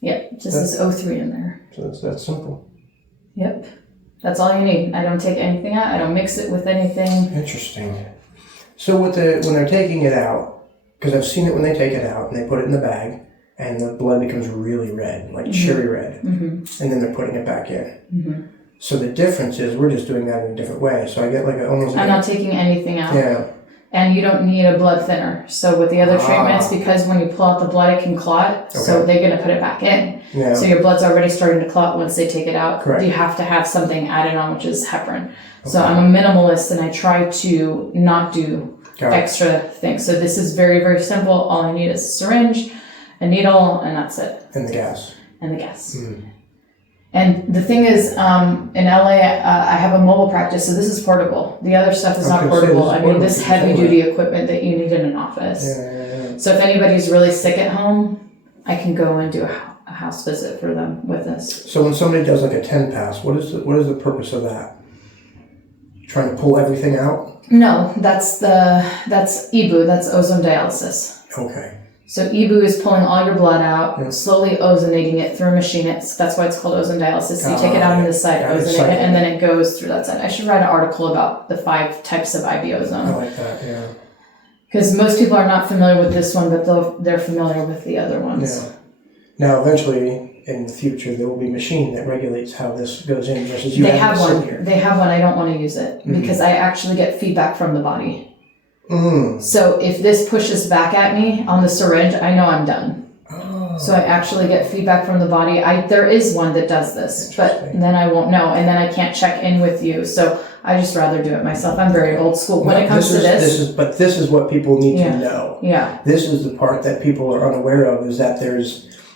Yep, just this O3 in there. So that's simple. Yep. That's all you need. I don't take anything out. I don't mix it with anything. Interesting. So when they're taking it out, because I've seen it when they take it out and they put it in the bag and the blood becomes really red, like cherry red, and then they're putting it back in. So the difference is we're just doing that in a different way. So I get like I'm not taking anything out. Yeah. And you don't need a blood thinner. So with the other treatments, because when you pull out the blood, it can clot. So they're going to put it back in. Yeah. So your blood's already starting to clot once they take it out. Correct. You have to have something added on, which is heparin. So I'm a minimalist and I try to not do extra things. So this is very, very simple. All I need is a syringe, a needle, and that's it. And the gas. And the thing is, in LA, I have a mobile practice, so this is portable. The other stuff is not portable. I mean, this heavy-duty equipment that you need in an office. Yeah. So if anybody's really sick at home, I can go and do a house visit for them with this. So when somebody does like a 10 pass, what is the purpose of that? Trying to pull everything out? No, that's EBU, that's ozone dialysis. Okay. So EBU is pulling all your blood out, slowly ozonating it through a machine. That's why it's called ozone dialysis. So you take it out on the side, ozonate it, and then it goes through that side. I should write an article about the 5 types of IV ozone. I like that, yeah. Because most people are not familiar with this one, but they're familiar with the other ones. Yeah. Now, eventually, in the future, there will be a machine that regulates how this goes in versus you have one here. They have one. I don't want to use it because I actually get feedback from the body. So if this pushes back at me on the syringe, I know I'm done. So I actually get feedback from the body. There is one that does this, but then I won't know, and then I can't check in with you. So I just rather do it myself. I'm very old school when it comes to this. But this is what people need to know. Yeah. This is the part that people are unaware of, is that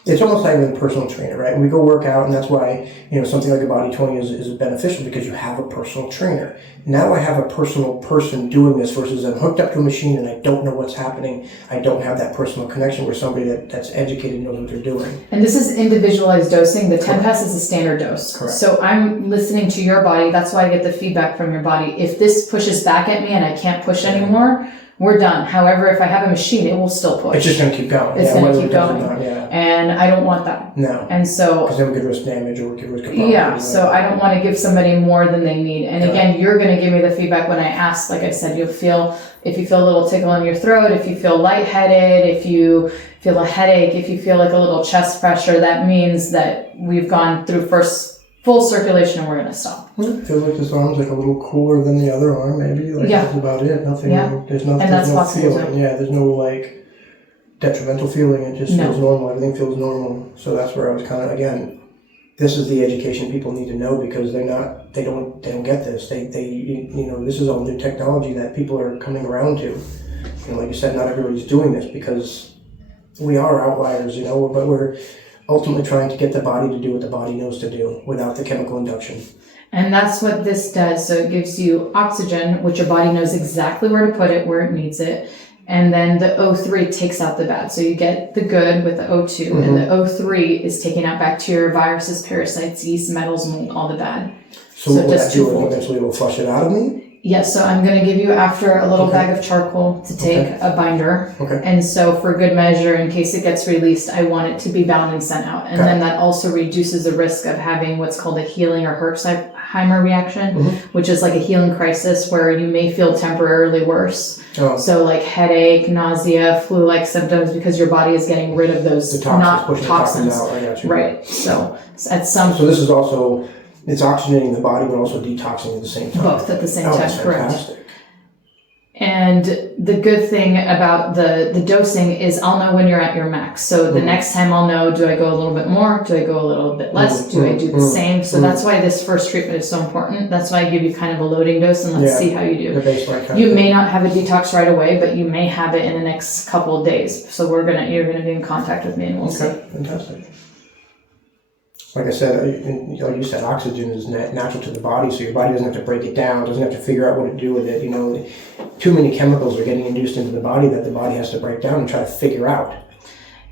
it's almost like with a personal trainer, right? And we go work out, and that's why, something like a Body 20 is beneficial because you have a personal trainer. Now I have a personal person doing this versus I'm hooked up to a machine and I don't know what's happening. I don't have that personal connection where somebody that's educated knows what they're doing. And this is individualized dosing. The 10 pass is a standard dose. Correct. So I'm listening to your body. That's why I get the feedback from your body. If this pushes back at me and I can't push anymore, we're done. However, if I have a machine, it will still push. It's just going to keep going. It's going to keep going. Not, And I don't want that. No. And so... because then we could risk damage or we could risk a problem. Yeah, so I don't want to give somebody more than they need. And again, you're going to give me the feedback when I ask. Like I said, if you feel a little tickle in your throat, if you feel lightheaded, if you feel a headache, if you feel like a little chest pressure, that means that we've gone through first full circulation and we're going to stop. I feel like this arm's like a little cooler than the other arm, maybe. That's about it. Nothing. Yeah. There's no feeling. Yeah, there's no like detrimental feeling. It just feels normal. Everything feels normal. So that's where I was kind of, again, this is the education people need to know because they don't get this. They this is all new technology that people are coming around to. Like you said, not everybody's doing this because we are outliers, but we're ultimately trying to get the body to do what the body knows to do without the chemical induction. And that's what this does. So it gives you oxygen, which your body knows exactly where to put it, where it needs it. And then the O3 takes out the bad. So you get the good with the O2, and the O3 is taking out bacteria, viruses, parasites, yeast, metals, mold, all the bad. So what that do? Eventually it will flush it out of me? Yes, so I'm going to give you after a little bag of charcoal to take a binder. Okay. And so for good measure, in case it gets released, I want it to be bound and sent out. And then that also reduces the risk of having what's called a healing or Herxheimer reaction, which is like a healing crisis where you may feel temporarily worse. So like headache, nausea, flu-like symptoms because your body is getting rid of those toxins. Out. I got you. Right. So at So this is also... it's oxygenating the body, but also detoxing at the same time. Both at the same time, that's correct. Fantastic. And the good thing about the dosing is I'll know when you're at your max. So the next time I'll know, do I go a little bit more? Do I go a little bit less? Do I do the same? So that's why this first treatment is so important. That's why I give you kind of a loading dose and let's see how you do. The baseline you may not have a detox right away, but you may have it in the next couple of days. So you're gonna be in contact with me and we'll see. Fantastic. Like I said, like you said, oxygen is natural to the body, so your body doesn't have to break it down, doesn't have to figure out what to do with it. Too many chemicals are getting induced into the body that the body has to break down and try to figure out.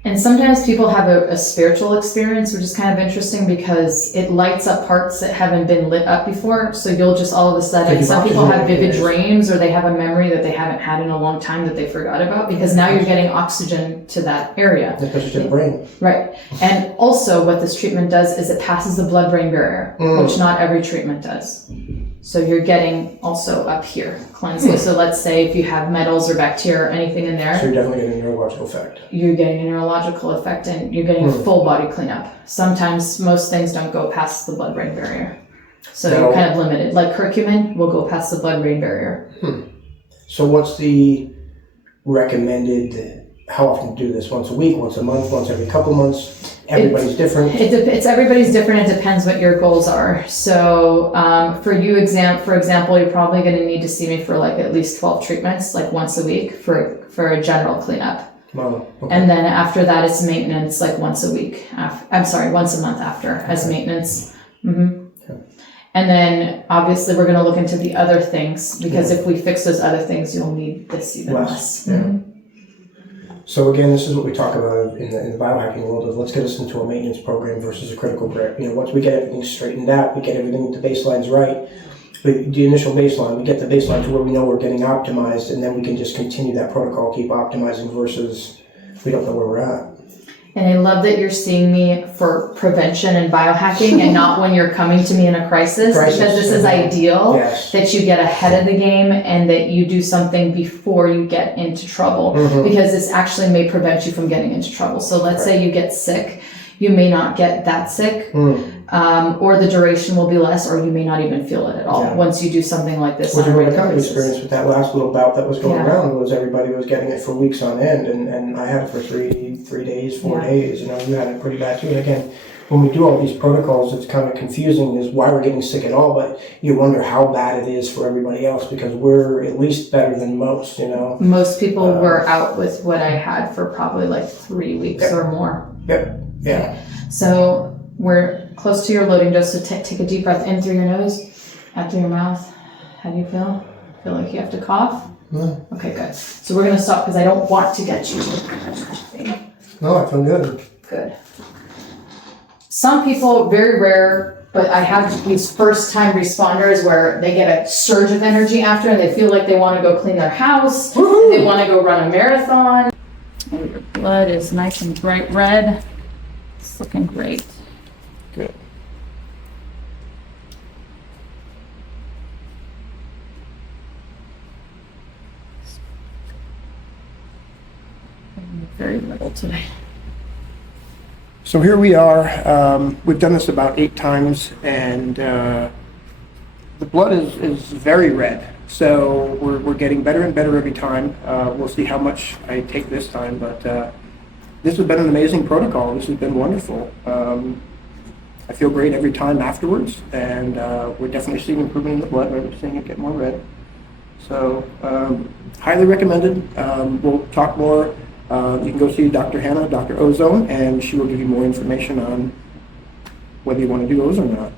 And sometimes people have a spiritual experience, which is kind of interesting because it lights up parts that haven't been lit up before. So you'll just all of a sudden, some people have vivid dreams, or they have a memory that they haven't had in a long time that they forgot about, because now you're getting oxygen to that area. It pushes to the brain. Right. And also what this treatment does is it passes the blood-brain barrier, which not every treatment does. So you're getting also up here, cleansing. So let's say if you have metals or bacteria or anything in there. So you're definitely getting a neurological effect. You're getting a neurological effect, and you're getting a full body cleanup. Sometimes most things don't go past the blood-brain barrier. So you're kind of limited. Like curcumin will go past the blood-brain barrier. So what's the recommended, how often do this? Once a week, once a month, once every couple months? Everybody's different. It's everybody's different. It depends what your goals are. So for example, you're probably going to need to see me for like at least 12 treatments, like once a week for a general cleanup. Wow. Okay. And then after that, it's maintenance, like once a week. Once a month after as maintenance. Okay. And then obviously we're going to look into the other things, because if we fix those other things, you'll need this even less. So again, this is what we talk about in the biohacking world of let's get us into a maintenance program versus a critical care. Once we get everything straightened out, we get everything, the baseline's right. The initial baseline, we get the baseline to where we know we're getting optimized, and then we can just continue that protocol, keep optimizing versus we don't know where we're at. And I love that you're seeing me for prevention and biohacking and not when you're coming to me in a crisis because this is ideal that you get ahead of the game and that you do something before you get into trouble, because this actually may prevent you from getting into trouble. So let's say you get sick, you may not get that sick, or the duration will be less, or you may not even feel it at all once you do something like this. Well, the recovery experience with that last little bout that was going around was everybody was getting it for weeks on end, and I had it for 3 days, 4 days. You had it pretty bad too. And again, when we do all these protocols, it's kind of confusing is why we're getting sick at all, but you wonder how bad it is for everybody else because we're at least better than most, Most people were out with what I had for probably like 3 weeks or more. Yeah. So we're close to your loading dose, so take a deep breath in through your nose, out through your mouth. How do you feel? Feel like you have to cough? No. Okay, good. So we're going to stop because I don't want to get you. No, I feel good. Good. Some people, very rare, but I have these first-time responders where they get a surge of energy after and they feel like they want to go clean their house, and they want to go run a marathon. And your blood is nice and bright red. It's looking great. Good. Very little today. So here we are. We've done this about 8 times, and the blood is very red. So we're getting better and better every time. We'll see how much I take this time, but this has been an amazing protocol. This has been wonderful. I feel great every time afterwards, and we're definitely seeing improvement in the blood. We're seeing it get more red. So highly recommended. We'll talk more. You can go see Dr. Hannah, Dr. Ozone, and she will give you more information on whether you want to do Ozone or not.